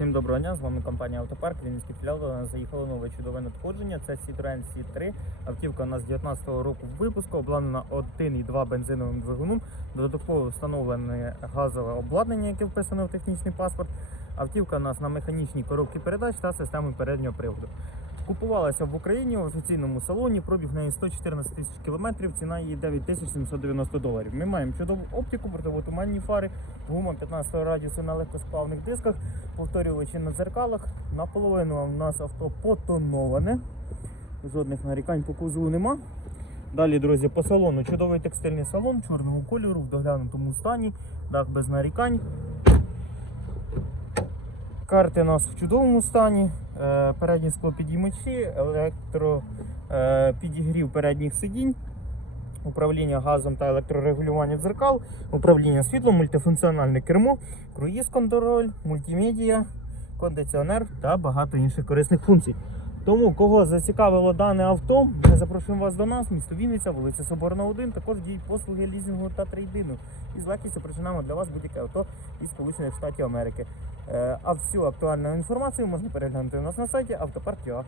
Всім доброго дня, з вами компанія Автопарк. Вінницький філіал заїхало нове чудове надходження. Це Citroen C3. Автівка у нас з 19-го року випуску, обладнана 1,2 бензиновим двигуном. Додатково встановлене газове обладнання, яке вписано в технічний паспорт. Автівка у нас на механічній коробці передач та системи переднього приводу. Купувалася в Україні в офіційному салоні, пробіг неї 114 тисяч кілометрів, ціна її 9790 доларів. Ми маємо чудову оптику, противотуманні фари, гума 15 радіусу на легкосплавних дисках, повторювачі на дзеркалах. Наполовину у нас авто потоноване. Жодних нарікань по кузову нема. Далі, друзі, по салону чудовий текстильний салон чорного кольору в доглянутому стані, дах без нарікань. Карти у нас в чудовому стані. Е, Передні склопідіймачі, електро е, передніх сидінь, управління газом та електрорегулювання дзеркал, управління світлом, мультифункціональне кермо, круїз-контроль, мультимедіа, кондиціонер та багато інших корисних функцій. Тому, кого зацікавило дане авто, ми запрошуємо вас до нас, місто Вінниця, вулиця Соборна 1. Також діють послуги лізингу та трейдину. І з легкістю починаємо для вас будь-яке авто із Сполучених Штатів Америки. Е, А всю актуальну інформацію можна переглянути у нас на сайті автопарк.ua.